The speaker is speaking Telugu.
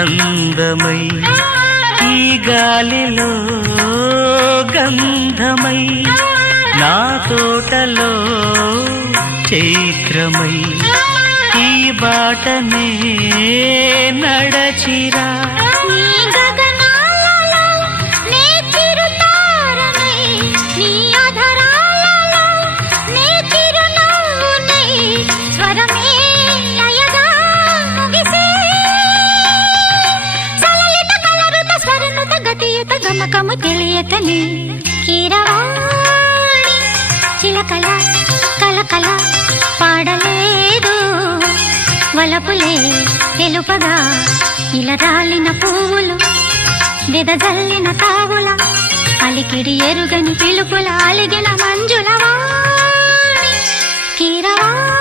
అందమై ఈ గాలిలో గంధమై నా తోటలో చైత్రమై ఈ బాటనే నడచిరా గమకము తెలియకని కీరవాణి చిలకల కలకల పాడలేదు వలపులే తెలుపగా ఇలా రాలిన పువ్వులు వెదజల్లిన తావుల అలికిడి ఎరుగని పిలుపుల అలిగిన మంజుల వాణి కీరవాణి.